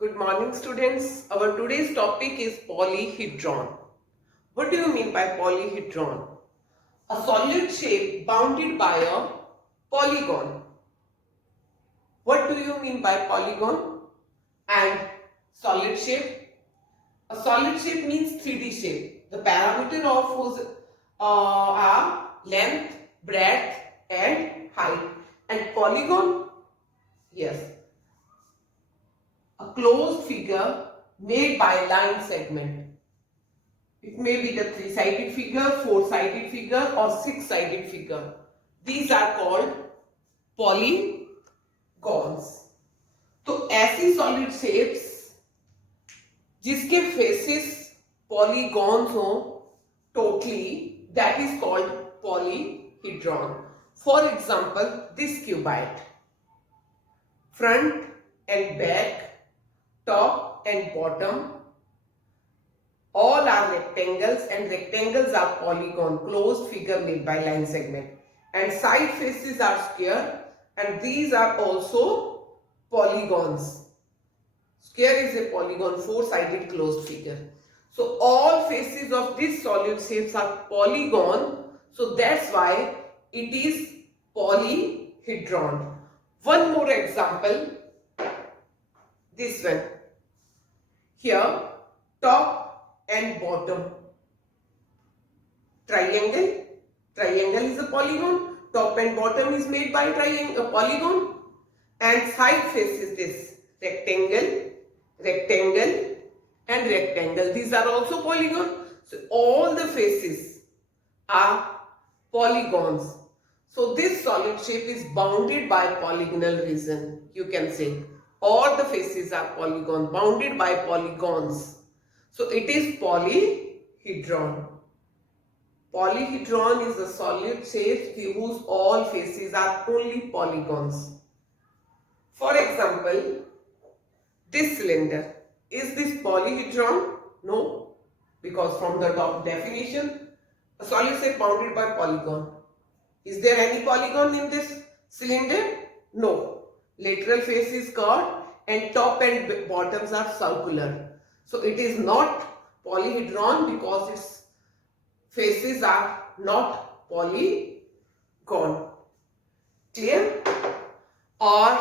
Good morning, students. Our today's topic is polyhedron. What do you mean by polyhedron? A solid shape bounded by a polygon. What do you mean by polygon and solid shape? A solid shape means 3D shape. The parameter of whose are length, breadth and height. And polygon, yes, a closed figure made by line segment. It may be the 3-sided figure, 4-sided figure or 6-sided figure. These are called polygons. तो ऐसी solid shapes जिसके faces polygons हो totally, that is called polyhedron. For example, this cuboid, front and back, top and bottom, all are rectangles and rectangles are polygon, closed figure made by line segment, and side faces are square and these are also polygons. Square is a polygon, 4-sided closed figure. So all faces of this solid shapes are polygon, so that's why it is polyhedron. One more example, this one. Here, top and bottom. Triangle. Triangle is a polygon. Top and bottom is made by triangle, a polygon. And side face is this. Rectangle, rectangle and rectangle. These are also polygon. So all the faces are polygons. So this solid shape is bounded by polygonal region, you can say. All the faces are polygon, bounded by polygons. So it is polyhedron. Polyhedron is a solid shape whose all faces are only polygons. For example, this cylinder. Is this polyhedron? No, because from the top definition, a solid shape bounded by polygon. Is there any polygon in this cylinder? No. Lateral face is curved and top and bottoms are circular. So it is not polyhedron because its faces are not polygon. Clear? Or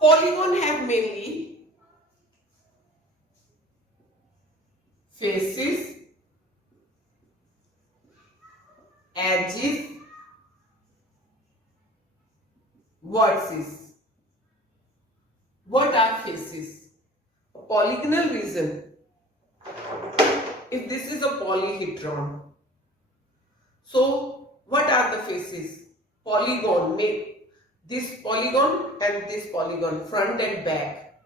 polygon have mainly faces, edges, vertices. What are faces? A polygonal region. If this is a polyhedron, so what are the faces? Polygon, make this polygon and this polygon, front and back.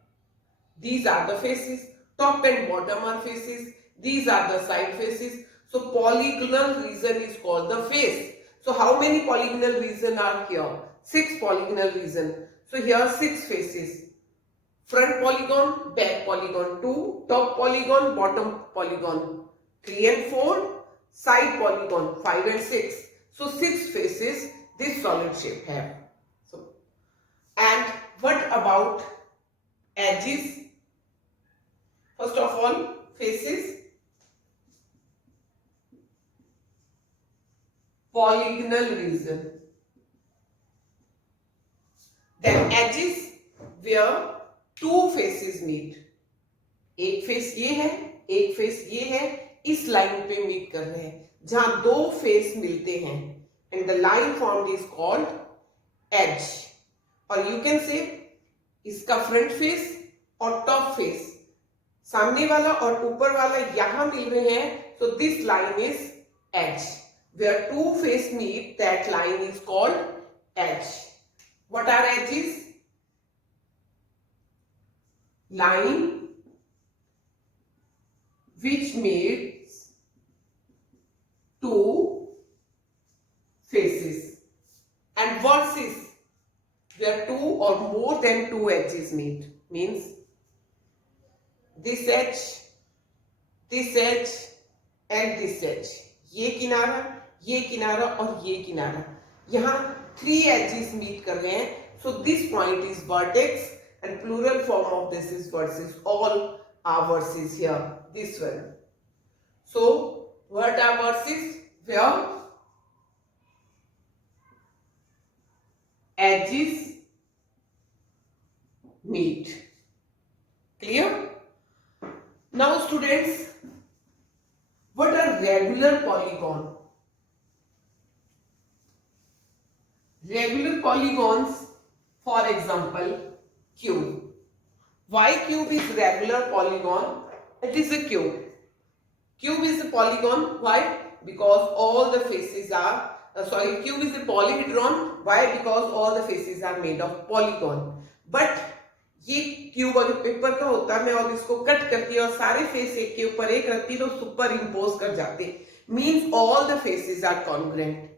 These are the faces. Top and bottom are faces. These are the side faces. So polygonal region is called the face. So how many polygonal regions are here? 6 polygonal regions. So here 6 faces. Front polygon, back polygon 2, top polygon, bottom polygon 3 and 4, side polygon 5 and 6. So 6 faces this solid shape have. So, and what about edges? First of all, faces, polygonal region. Then edges where 2 faces meet. एक face ये है, एक face ये है, इस line पे meet कर रहे हैं जहां 2 फेस मिलते हैं, and the line formed is called edge. और you can say इसका फ्रंट फेस और टॉप फेस, सामने वाला और ऊपर वाला यहां मिल रहे हैं, so this line is edge. Where 2 face meet, that line is called edge. What are edges? Line which meets 2 faces. And vertices where 2 or more than 2 edges meet. Means this edge and this edge. ये किनारा और ये किनारा, यहाँ 3 edges meet कर रहे हैं. So this point is vertex and plural form of this is verses. All are verses here. This one. So what are verses? Where edges meet. Clear? Now students, what are regular polygon? Regular polygons, for example, cube. Why cube is regular polygon? It is a cube. Cube is a polygon. Why? Because all the faces are cube is a polyhedron. Why? Because all the faces are made of polygon. But ये cube अगर paper का होता मैं और इसको cut करती और सारे फेस एक के ऊपर एक रखती तो सुपर इम्पोज कर जाते, means all the faces are congruent.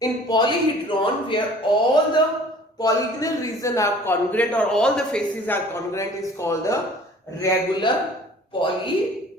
In polyhedron, where all the polygonal regions are congruent or all the faces are congruent, is called the regular polyhedron.